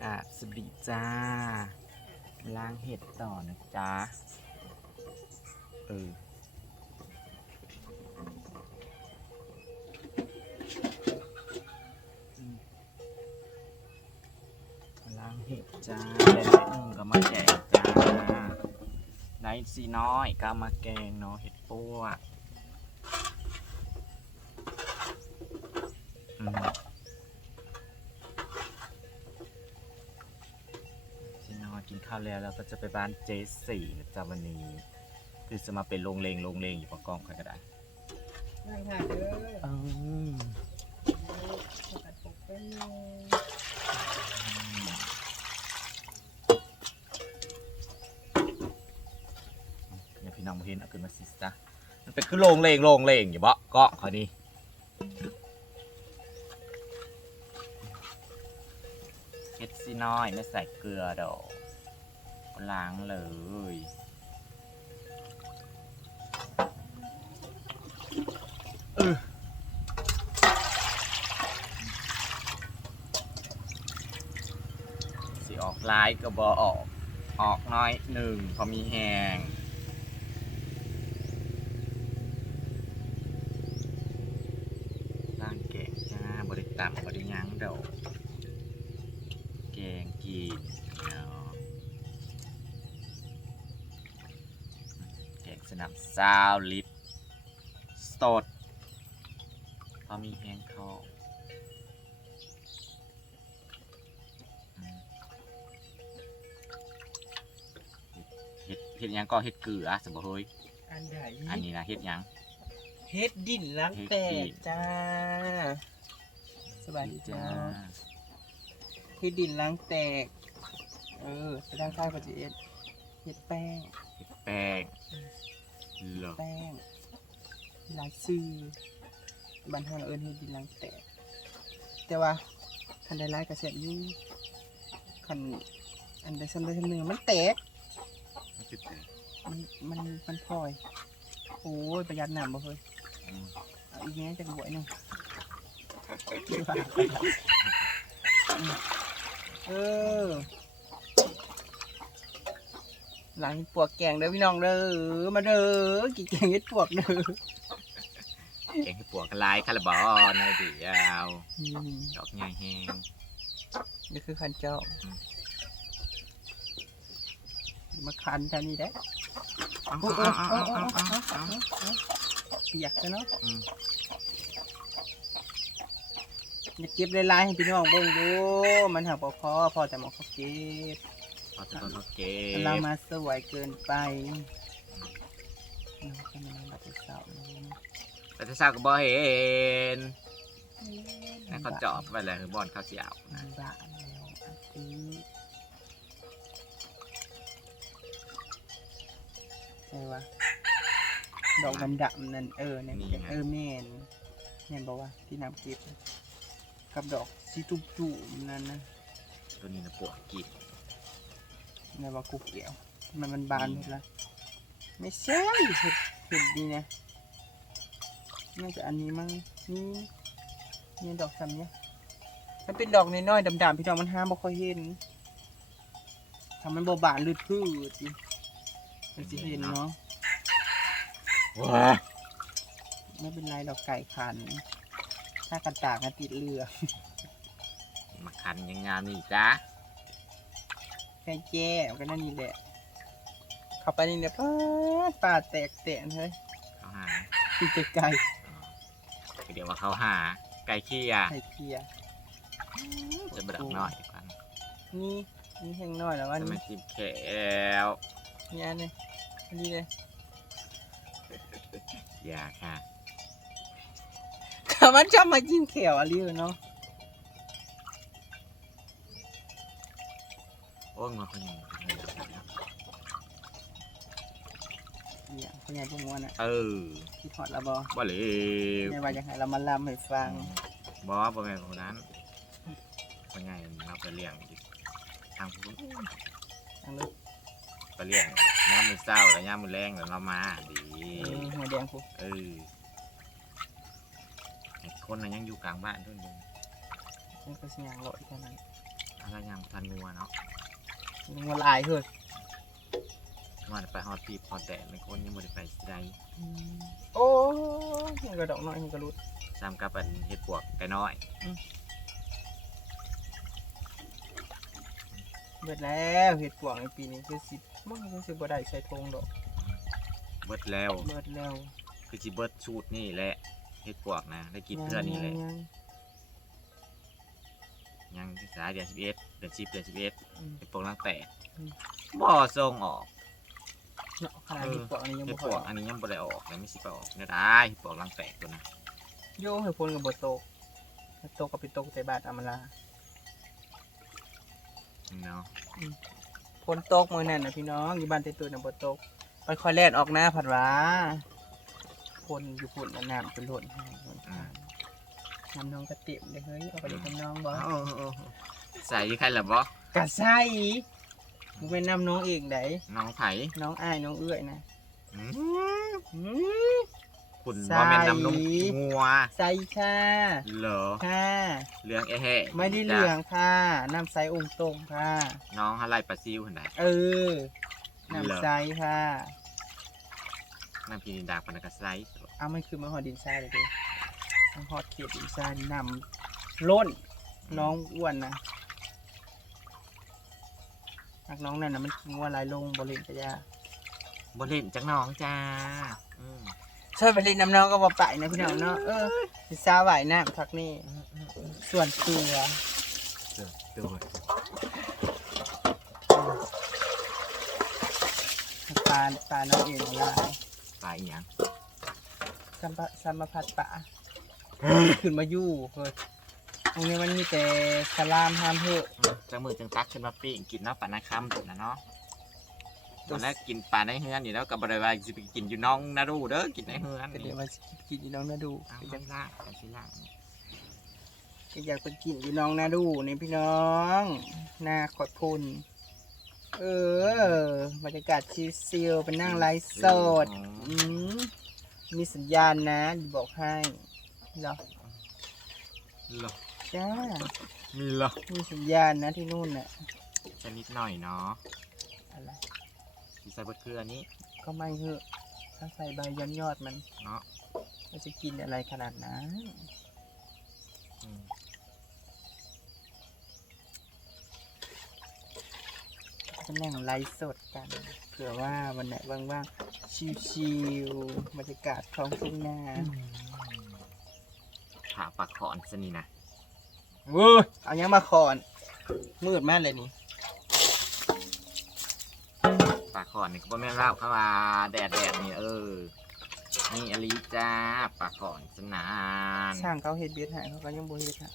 กาบสวัสดีจ้าล้างเห็ดต่อนะจ๊ะ เออล้างเห็ดจ้าได้เห็ดหนึ่งก็มาแกงจ้าได้สีน้อยก็มาแกงเนาะเห็ดปวอืม ข้าวแล้วเราก็จะไปบ้านเจสี่นะจ๊ะวันนี้ คือจะมาเป็นโรงเลงโรงเลงอยู่ประกองใครก็ได้นั่งหาเด้ออืมตัดผมเป็นเลยเนี่ยพี่น้องมาเห็นเอาขึ้นมาสิจ้ะมันเป็นคือโรงเลงโรงเลงอยู่บ่เกาะเขานี่เฮ็ดซีน้อยไม่ใส่เกลือดอก ล้างเลยเออสิออกลายก็บอออก ออกน้อยหนึ่งพอมีแหงร่างแกงจ้าบริต่ำบริยั้งดอกแกงกิน แกงสนับซาวลิตรสดพอมีแหงเข้าอืมเฮ็ดเฮ็ดหยังก็เฮ็ดเกลือสมบูรณ์เฮ้ยอันใดอันนี้นะเฮ็ดหยัง เฮ็ดดินล้างแตเฮ็ดดิกนจ้า สบายดีจ้าจ้า เฮ็ดดินล้างแตก เออไปด้านข้างก็จะเอ็ดเฮ็ดแป้ง แป้งลายซื้อบ้านเฮาเอิ้นเฮ็ดดินล้างแตกแต่ว่าคันใดลายกระเสียอยู่คันอันใดซ้ำใดซ้ำหนึ่งมันแตกมันคือแป้งมันมันมันพลอยโอ้ยประหยัดน้ำบ่เฮ้ยเอาอีกแง่จะบวยหนึงเออ หลังปวกแกงเด้อพี่น้องเด้อมาเด้อกินแกงเฮ็ดปวกเด้อแกงเฮ็ดปวกกะลายคาราบอในอยเดียวอืมดอกใหญ่แห้งนี่คือขันเจ้าอืมมาคันจานี่ได้เอาโอ้เอายเอาโอ้ยเอาโอ้ยเอาโอ้ยเอาโอ้ยเอาโอ้ยเปียกซะเนาะอืมอย่าเก็บลายๆให้พี่น้องเบิ่งดูมันหักบ่พอพอแต่หมอเขาเก็บ พอจะต้นเขาเก็เราบมาสวยเกินไปน้องก็ไม่รับผิดชอบเลยแต่ถ้าทราบก็บ่เห็นนั่นเขาเจาะไปแล้วคือบอนเขาสิเอามันะนบ้าแล้วอันนี้ใช่ว่าดอกดำๆนั่นเออนั่นเออแม่นแม่นบอกว่าที่น้ำเก็บกับดอกสีตุ่มๆนั่นนะตัวนี้นะปวกกิน แม่ว่ากูเกี่ยวมันมันบานหมดแล้วไม่ใช่เห็ดเห็ดดีนะน่าจะอันนี้มั้งนี่นี่ดอกซ้ำเนี่ยมันเป็นดอกน้อยๆดำๆพี่น้องมันห้ามบ่ค่อยเห็นทำมันบ่บานลืดพืชสิมันสิเห็นเนาะว้าไม่เป็นไรดอกไก่ขัน ถ้ากันตากกันติดเรือมาคันยังงามนี่จ้า แค่แก้วก็นั่นนี่แหละ เข้าไปนี่เนี่ยป้าดป่าแตกแตนเฮ้ยเขาหาคือไก่เดี๋ยวว่าเขาหา ไก่ขี้ยไก่เคียจะบดักน้อยดีกว่านี่นี่แห้งน้อยแล้วว่าจะมานี่จิ้มแขแล้วนี่อันนี้อันนี้เลยอย่าค่ะขามันชอบมาจิ้มแขวอะไรอยู่เนาะ โอ้ยมาคนใหญ่เนี่ยพญาบุ้งวันอะเออที่ทอดแล้วบอบ่เหลวในว่าจะให้เรามาลำให้ฟังบอบ่แม่นคนนั้นคนใหญ่เราไปเลี้ยงอีกทางพุ่นทางลูกไปเลี้ยงย่ามมือเศร้าแล้วย่ามมือแรงแล้วเรามาดีเออหัวแดงพวกเออไอ้คนนั้นยังอยู่กลางบ้านด้วยนึงนี่ก็สัญญาณโหลดแค่นั้นเอะไรยังทันงัวเนาะ งัวลายเฮ้ยงัวน่ะไปฮอดปีบฮอดแดดในคนยังบ่ได้ไปสิได้โอ้ยยังกระดอกน้อยยังกระรุดซ้ำกับอันเฮ็ดปวกไก่น้อยเบิดแล้วเห็ดปวงในปีนี้คือสิมันคือสิบ่ได้ใส่ธงดอกเบิดแล้วเบิดแล้ว คือสิเบิดสูตรนี่แหละเฮ็ดปวกนะได้กินเพื่อนี่แหละ ยังยังที่สายเดือน11เดือน10เดือน11ๆอืมเฮ็ดปวกลังแตกอืม บ่ส่งออกเนาะขนาดเห็ดปวงอันนี้ยังเฮ็บ่ดค่ปอยวกออกอันนี้ยังบ่ได้ออกยังไม่สิไปออกเด้อได้เฮ็ดปวกลังแตกตัวนะโยเห็ดพลกับบ่โตกเห็ดโตกกับไปโตกแต่บาดอำมาลาเนาะพลตกมื้อนั้นน่ะพี่น้องอยู่บ้านเตตุน่ะบ่ตกไปค่อยแล่นออกหน้าผัดหว่าพลอยู่พุ่นน่ะน้ำเป็นล้นให้ล้น ทางน้ำน้องกระเต็มเลยเฮ้ยเอาไปเล่นน้ำน้องบ่เอาใส่ใครล่ะบ่กะใส่มึงเป็นน้ำน้องเองไดน้องไผน้องอ้ายน้องเอื้อยนะอืมอืมคุณใส่ว่าแม่นน้ำนมงัวใส่ค่ะเหรอค่ะเรื่องแอะแห่ไม่ได้เหลืองค่ะน้ำใสองค์ตรงค่ะ น้องฮะไรปลาซิวเห็นไหมเออน้ำใสค่ะน้ำพีนินดาปานากาไซส์เอามันคือมาหอดดินทรายเลยดิ มาหอดเขตดินทรายนำล้นน้องอ้วนนะนักน้องนั่นนะมันกินว่าลายลงบริเวณกระยาบเล่นจังน้องจ้าอืมช่วยไปเล่นน้ำน้องก็บอไปนะพี่น้องเนาะเออดิซาไหวน้ำทักนี่อืมอืมอืมส่วนตัวเดือดเดือดปลาปลาน้องเองลายปลาอีหยังสัมปะสัมปพัดปลา ขึ้นมาอยู่เฮ้ยตรงนี้มันมีแต่สลามห้ามเถอะอืมจังมือจังตักขึ้นมาปิ้งกินเนาะปลานาคำถูกนะเนาะตอนแรกกินปลาในเฮือนอยู่แล้วกับบริวารจะไปกินอยู่น้องนารูเด้อกินในเฮือนก็นี่เดี๋ยวมากินอีน้องนาดูเอาก็ไปอยากล่างไปสิล่างก็อยากไปกินอีน้องนาดูนี่พี่น้องหน้าขอดพุนเออบรรยากาศชิซิลๆเป็นนั่งไลฟ์สดอืมมีสัญญาณนะบอกให้ เหรอเหรอจ้ามีเหรอมีสัญญาณนะที่นู่นน่ะจะนิดหน่อยเนาะอะไรสีใส่บะเกลือนี้ก็ไม่เถอะถ้าใส่ใบย้อนยอดมันเนาะมันจะกินอะไรขนาดนั้นอืมจะนั่งไลฟ์สดกันเผื่อว่าวันไหนว่างๆชิวๆบรรยากาศท้องทุ่งนา ผ่าปากขอนสนี่นะเว้ยเอายังมาคอนมืดมากเลยนี่ปากขอนนี่ก็บ่แม่นเล่าเข้ามาแดดแดดนี่เออ นี่อลิจ้าปากขอนสนานช่างเขาเห็ดเบ็ดใหายเขาก็ยังบ่เห็ดใหาย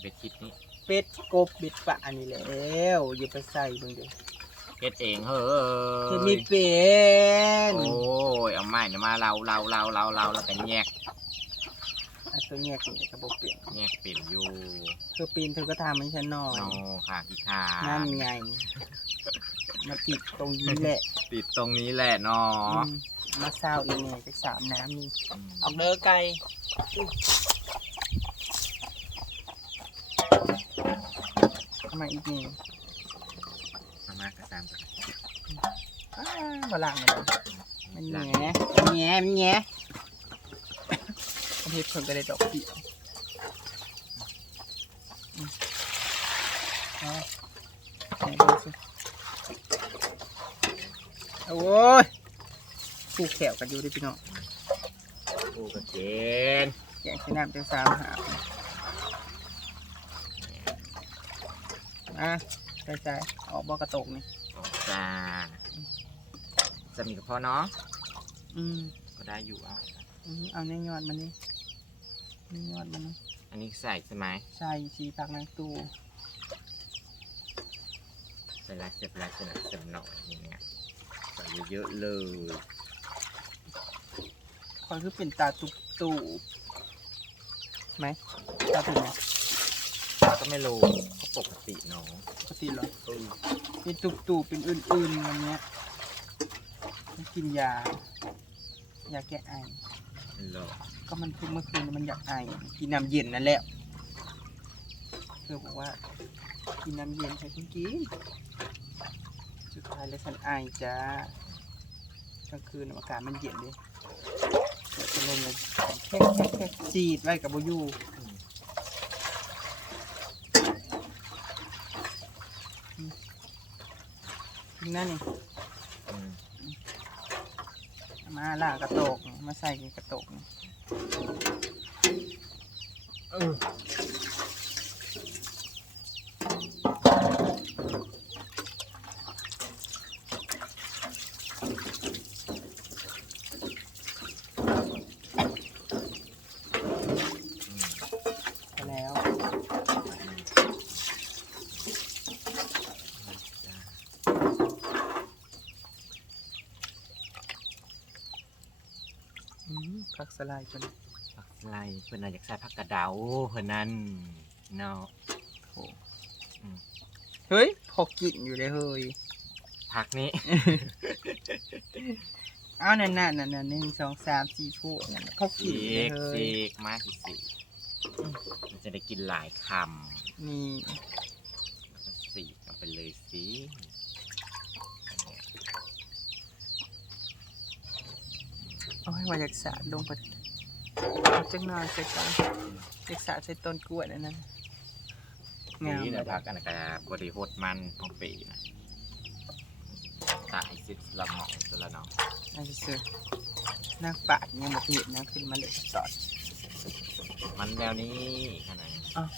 เบ็ดคลิปนี้เป็ดกบเบ็ดปะอันนี้แล้วอย่าไปใส่เบิ่งเด้อเฮ็ดเองเฮ้เฮ็ดยมีเป็นโอ้ยเอาไม้เนี่ยมาเราเราเราเราเราแล้วก็แยก อันตัวแยกนี่กระบอกเปลี่ยนแยกเป็นอยู่เธอปีนเธอก็ทำให้ฉันหน่อยโนค่ะพี่คานั่นไงมาติดตรงนี้แหละติดตรงนี้แหละเนาะอืมมาเศร้าอีกเนี่ยจะสามน้ำนี่อืมออกเด้อไก่ทำไมาอีกนี่เอามากระซามกันอ้าวบลังเลยมันแหง่มันแหง่มันแหง่ ประเภทคนก็ได้ดอกเดียวอืมเอาไหนดูสิโอ้ยคู่แขวกันอยู่ดิพี่น้องกูกระเจนแกงขี้น้ำจังสามหาอะใจใจออกบอกระตกนี่ออกจ้าจะมีกับพ่อเนาะ อืม ก็ได้อยู่เอาอืมเอาเนี่ยยอดมันนี่ นี่ยอดมันนี่อันนี้ใส่ใช่ไหมใส่ชีผักนางตูใส่ลายเสียบลายเสียบเสียบหน่อยอย่างเงี้ยใส่เยอะๆเลยคอยคือเป็นตาตุบตูบไหมตาตุบไหมก็ไม่รู้ก็ปกติเนาะปกติเหรอเออเป็นตุบตูบเป็นอื่นๆวันเนี้ยมันกินยา ยาแก้ไอเหรอ ก็มันคือเมื่อคืนมันอยากไอกินน้ำเย็นนั่นแหละพื่อบอกว่ากินน้ำเย็นใช่คุณกินสุดท้ายแล้วฉันไอจ้ากลางคืนอากาศมันเย็นดิเดี๋ยวจะลงเลยแค่แค่แค่จีดไว้กับโบอยูนี่นั่นนี่อืมมาล่ากระโตก มาใส่ในกระโตกนี่ เออ ไปแล้ว อืมผัก สลายจนผักไรเพื่อนน่ะอยากใส่ผักกระเดาเพื่อนนั่นเนาะโหเฮ้ย พอกินอยู่เลยเฮ้ยผักนี้อ้าวนั่นน่ะนั่นน่ะหนึ่งสองสามสี่ผู้นั่นน่ะพอกินสีอยู่กเลยเฮ้สียกมากที่สีมันจะได้กินหลายคำนี่ แล้วก็สีกกันไปเลยสิ เอาให้ว่าอยากสาดลงไปเอาจังหน่อยใส่กันอยากสาดใส่ต้นกล้วยนั่นน่ะงามนี่เลเนี่ยยผักอันนั้นก็บริโภคมันของปีนะตายสิบละหมองตัวละเนาะน่าจะซื้อนักปาดยังบอกเห็นนะขึ้นมาเลยสอดมันแนวนี้ขนาดนี้อ้าว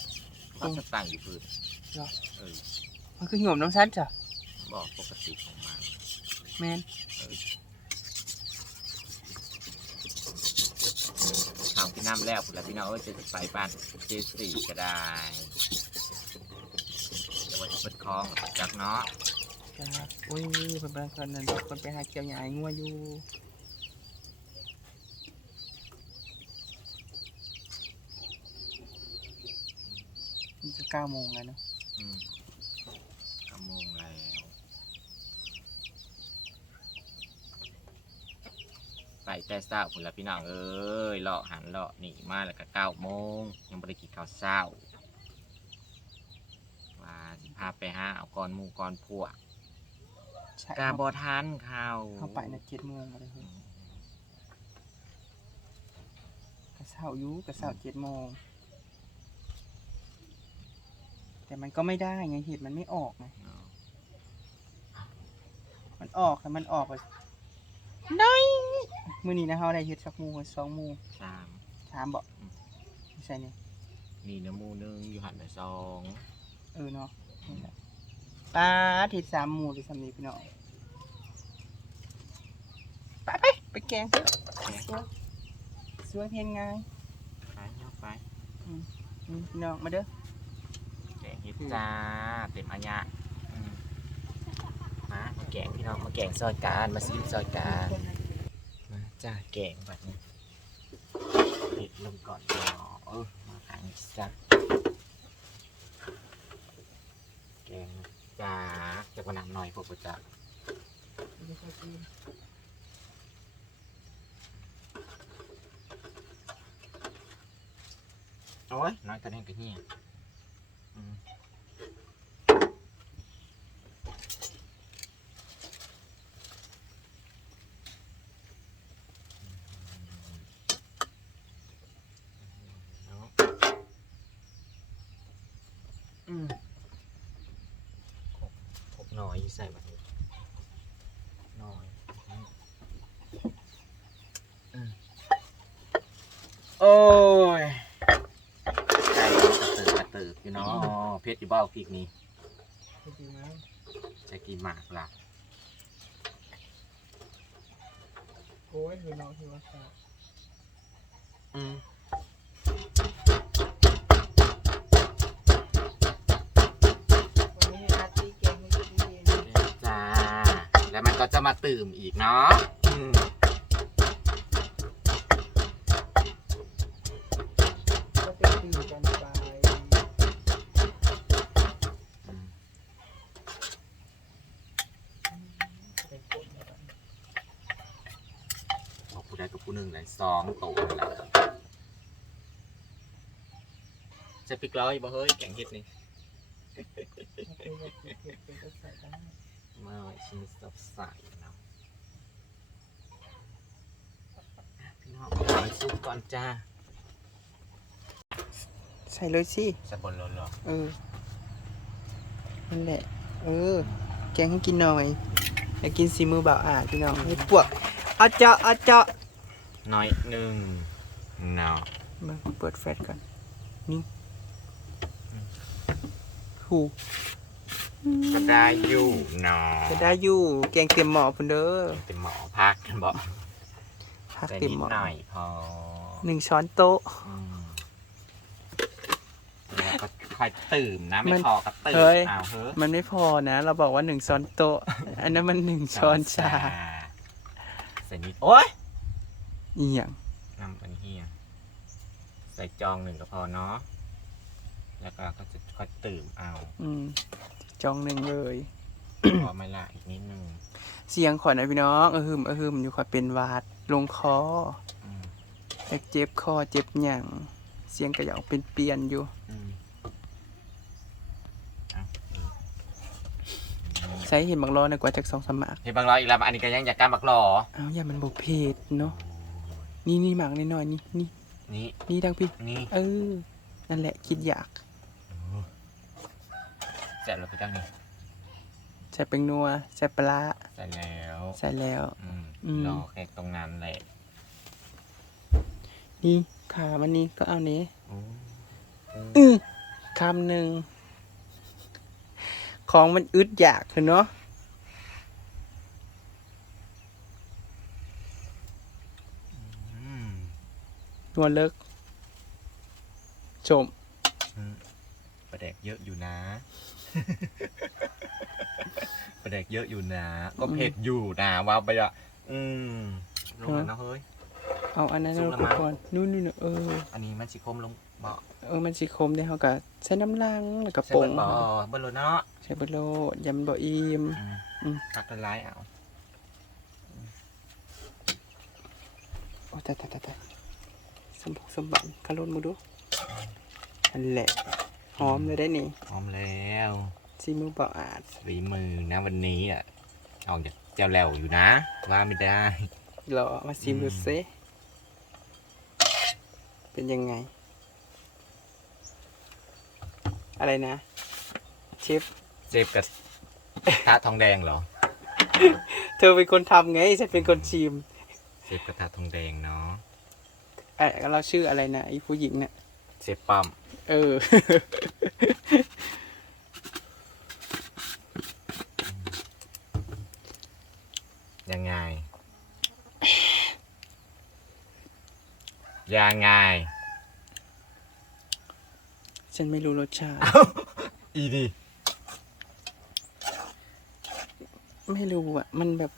ก็จะตั้งอยู่พื้นเหรอ เออมันคือหยมน้ำซันจ้ะบอกปกติของมันแมนทำพี่ น้ำแล้วคุณละพี่น้องเอ้ยจะไปบ้านเจสี่ก็ได้เดี๋ยววันจะเปิดคลองจักเนาะจ้าอุ้ยเป็นบางคนนั่นคนไปหาเกี่ยวหญ้าให้งัวอยู่นี่จะเก้าโมงแล้วเนาะ อืมกำมงแล้วไป แต่เช้าคุณละพี่น้องเอ้ยเลาะหันเลาะหนีมาแล้วก็เก้าโมงยังไม่ได้กินข้าวเช้าว่าสิพาไปหาเอาก้อนหมูก้อนพวกใช่กาบอทันข้าวเข้าไปนะเจ็ดโมงอะไรเฮ้ยกระเช้าอยู่กระเช้าเจ็ดโมง แต่มันก็ไม่ได้ไงเหตุมันไม่ออกไง เนาะมันออกแต่มันออกไปน้ อยมือนี้นะเขาได้เฮ็ดสักหมูสองหมูสาม ถามบอกอืมไม่ใช่เนี่ยนี่น้ำมูหนึงอยู่หันไปสองเออเนาะนี่แหละปลาทิศสามหมูหรือสามนี้พี่น้องไปไปไปแกงแกะสวยสวยเพียงไงไปเอาไปนี่พี่น้องมาเด้อ แกงเฮ็ดจ้า เต็มอันยะอืมมามา แกงพี่น้องมาแกงซอยการมาซิมซอยการมาจ้าแกงแบบนี้เผ็ดลงก่อนเนาะเออมาขังจ้าแกงจ้าจะกระนำหน่อยพวกกูจ้าโอ้ยน้อยกันแน่กันเนี่ยอืม เนาะ อืมครบครบหน่อยใส่แบบนี้หน่อยอืมโอ้ยไก่กระเติบกระเติบอยู่เนาะเพชรอยู่บ้าพริกนี้ดีไหมจะกินหมากล่ะโอ้ยพี่น้องที่ว่าชอบอืม แล้วมันก็จะมาตื่มอีกเนาะก็เป็นตื่นกันไปอืมเป็นคนแบบบอกผู้ใดกับผู้หนึ่งเลยสองตัวเลยล่ะจะปิกร้อยบ่เฮ้ยแกงเห็ดนี่ ชีสสดใสเนาะอะพี่น้องเอาซุปก่อนจ้าใส่เลยสิสะบนรถเหรอเออนั่นแหละ เออ แกงให้กินหน่อยอยากกินสีมือบ่าวอาดพี่น้องให้ปวกเอาเจาะเอาเจาะน้อยหนึ่งเนาะมาเปิดแฟลชก่อนนี่หูก็ ได้อยู่เนาะจะได้อยู่แกงเต็มหม้อพุ่นเด้อเต็มหมอพักกันบอกพักใส่เต็มนิดหม้อหน่อยพอหนึ่งช้อนโต๊ะอืมแล้วก็ค่อยตื่มนะ ไม่มันพอก็ตื่มเฮ้ยเอาเฮ้ยมันไม่พอนะ เราบอกว่าหนึ่งช้อนโต๊ะ อันนั้นมันหนึ่งช้อนชาใส่นิดโอ้ยอีหยังน้ำมันเฮียใส่จองหนึ่งก็พอเนาะแล้วก็ก็จะค่อยตื่มเอา อืม จองหนึ่งเลยพอไม่ละอีกนิดนึงเสียงขอนะพี่น้องเออฮึมเออฮึมอยู่ขอยเป็นหวาดลงคออืมแต่เจ็บคอเจ็บหยังเสียงก็อยากเป็นเปลี่ยนอยู่ อืมเอาเอออืมใส่เห็นบางร้อนนะกว่าจากสองสามหมากเห็นบางร้อยอีกแล้วอันนี้ก็ยังอยากการบักหล่ออ้าวอย่ามันบกเพดเนาะนี่นี่หมากน้อยๆนี่นี่นี่นี่ดังพี่ นี่ เออ นั่นแหละคิดอยาก เสร็จแล้วพี่ตั้งนี่ใส่เป็นนัวใส่ปลาร้าเสร็จแล้วใส่แล้ว อืมอืม รอแค่ตรงนั้นแหละนี่ขามันนี่ก็เอานี้อืมอือคำหนึ่ง ของมันอึดอยากคือเนาะอืมนัวเลิกชมอืมประแดกเยอะอยู่นะ ประแดกเยอะอยู่นะ ก็เผ็ดอยู่นะว้าวไปอะ อืมลงแล้วเนาะเฮ้ย เอาอันนั้นสุกเราแล้วมั้งก่อนนู่นนู่นเออ อันนี้มันสิคมลงเบาะเออ มันสีคมได้เขากับใช้น้ำลังแล้วก็ใส่โป่เบิงร์เบาะเบิร์โลเนาะใช้เบดโลดยำบ่อิ่มอืมอืมตักละลายเอาโอ้ตายตายตายตายสมบุกสมบันคารนมาดูอันแหละห อมเลยได้นี่พร้อมแล้วซีมือเปล่าอาดฝีมือนะวันนี้อะออกจากเจ้าแหลวอยู่นะ ว่าไม่ได้ รอมาซีมดูซิเป็นยังไง อะไรนะเชฟเจ็บกับทะทองแดงเหรอเธอเป็นคนทำไงฉันเป็นคนชิมเจ็บกับทะทองแดงเนาะ เอ่อเราชื่ออะไรนะไอ้ผู้หญิงเนี่ย เจ็บปั๊มเออ ยังไง ยังไง ฉันไม่รู้รสชาติ อีดีไม่รู้อะ มันแบบ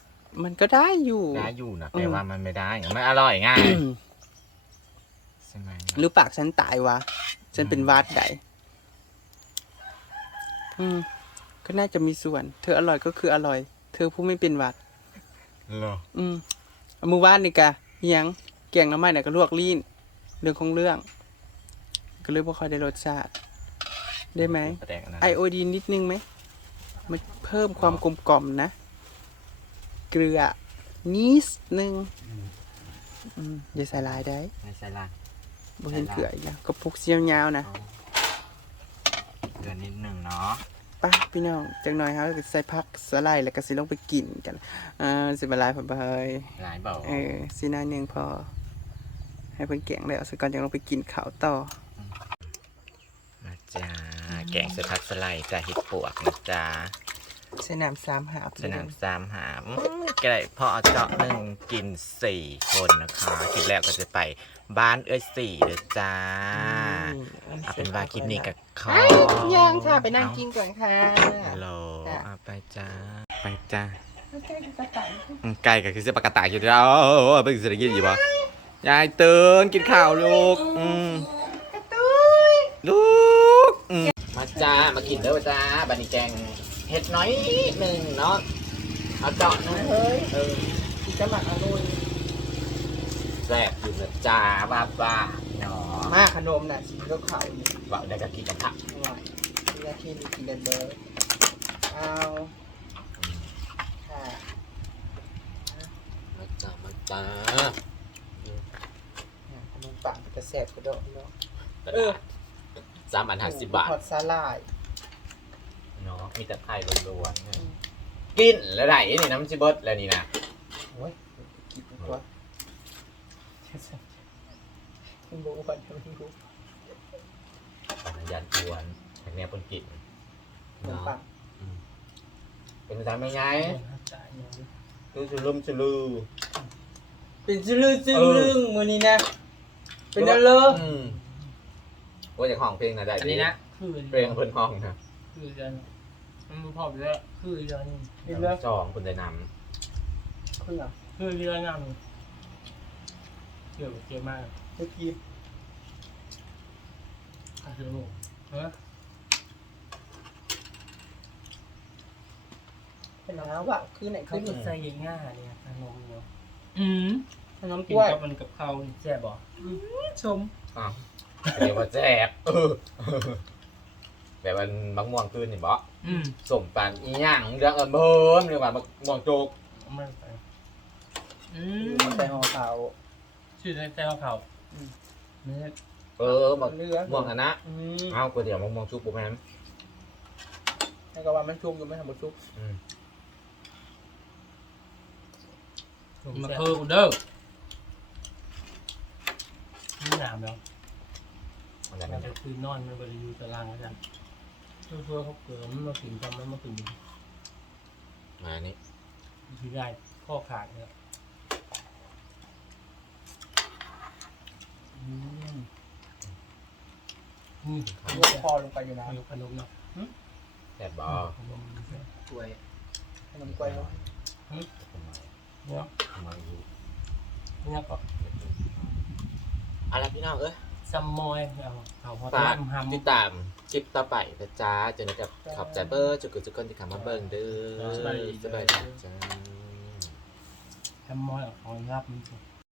มันก็ได้อยู่ ได้อยู่นะอืมแต่ว่ามันไม่ได้ มันอร่อยง่ายใช่ไหมหรือปากฉันตายวะ ฉันเป็นวาดใดอืม ก็น่าจะมีส่วน เธออร่อยก็คืออร่อย เธอผู้ไม่เป็นหวัดเหรออืมเอามือวาดนี่กะอิหยังแกงหน้ำไม้น่ะก็ลวกลีนเรื่องของเรื่อง ก็เลยบ่ค่อยได้รสชาติ ได้ไหมประแดกอันนั้นไอโอดีนนิดนึงไหมมันเพิ่มความกลมกล่อมนะ เกลือนิดนึงอืมอย่าใส่หลายได้ ไม่ใช่ละ บ่เห็นใส่หลายเกลืออีกแล้วก็พุกเสียวยาวๆนะเอาเกลือนิดหนึ่งเนาะไป้าพี่น้องจังหน่อยครับใส่พักสไลด์แล้วก็สิลงไปกินกันอ่าสิบหลายพอไปหลายเบาเออสิหน้อยหนึงพอ ให้เพิ่นแกงแล้วสักก่อนจังลงไปกินข้าวต่อมาจ้าแกงเสผักสไลด์จ้าเห็ดปวกนะจ้า ใส่น้ำสามหาบสนามสามหามก็ได้พอเอาเจาะหนึ่งกินสี่คนนะคะคลิปแรกก็จะไปบ้านเอ้ยสี่เด้อจ้าเอาเป็นว่าคลิปนี้กับเขายังค่ะไปนั่งกินก่อนค่ะฮัลโหลจ้ะเอาไปจ้า ไปจ้าใกล้กระต่ายอืมไก่ก็คือเสปากกระต่ายอยู่แล้วเออเออเป็นเศรษฐกิจอยู่ปะยายตื่นกินข้าวลูกอืมลูกอืมมาจ้า มากินเด้อจ้าบันนี้แกง เห็ดน้อยหนึ่งเนาะเอาเจาะหนะเฮ้ยเออที่จะหมักอรุณแสบอยู่นะจ้าบ้าบ้าๆเนาะมาขนมน่ะสีกเขาเนี่ยบอกได้กับกินกระทะอร่อยมีหน้าที่มีกินเดนเบอร์เอาค่ะมาจ้ามาจ้าขนมปังจะแสบกระโดดเนาะเออสามอันห้าสิบบาท หอดสาหาย เนาะมีแต่ไข่ล้วนๆเนี่ยกินแล้วไหนนี่น้ำชิเบิร์ดแล้วนี่นะโอ้ยกินดีกว่าคุณบอกว่าจะไม่รู้อาจารย์ชวนแขกแนวคนกินขนมปังเป็นภาษาไม่ไงดูชุลุ่มชุลูเป็นชื่อลือชื่อเออลึงมือนี้นะเป็นอะไรอืมว่าจะห้องเพลงนะได้อันนี้นะคือเพลงเพิ่นห้องนะคือ เดือนมันพอไปแล้วคือเดือนเป็นเรื่องจองคุณได้นเครื่องคือเดือนนั่งเกี่ยวกับเกี่ยวมากเมื่อกี้ค่าเชื้อโรคเออเป็นอะไรวะคือไหนเขาคือจะใส่ง่ายเนี่ยขนมเนาะอืมขนมกิกนล้วยกับมันกับข้าวนี่แซ่บบ่ชมำอ้าวเรียกว่าแจ๊บเออแบบมันมะม่วงคืนนี่บ่ อืมสมปันอีหยังเรื่องเอิมเบิ่มเรียกว่ามะม่วงโจกมันไปอือืมมใส่ห่อขาวชื่อใส่ใส่ข้าวขาวอืมเนี่ยเออมะเลือม่วงอันนะอืมเอาก๋วยเตี๋ยวมะม่วงชุบปุ๊บแม่นให้ก็ว่ามันชุบอยู่ไม่ทำบุชุบอืมมาเคือกูเด้อนี่หนามแล้วอันนั้นมันนะจะคือนอนมันบริยูตารางแล้วกัน ช่วยๆเขาเกลือมันมากินทำมันมากินมานี่ที่ได้ข้อขาดเนี่ยอืมนี่ลวกคอลงไปอยู่นะขนมขนมเนาะแซ่บบ่ขนมกล้วยขนมกล้วยเนาะเนี่ยมาอยู่เนี่ยก็เอาล่ะไรพี่น้องเอ้ย ซัมมอยเอาเขาพอฝากทำหำติดตามคลิปต่อไปนะจ๊ะเจอกันกับขอบใจเบอร์จุกจุกคนที่เข้ามาเบิ่งเด้อสบายดีสบายดีจ้า ซัมมอยเอาของรับมันสิ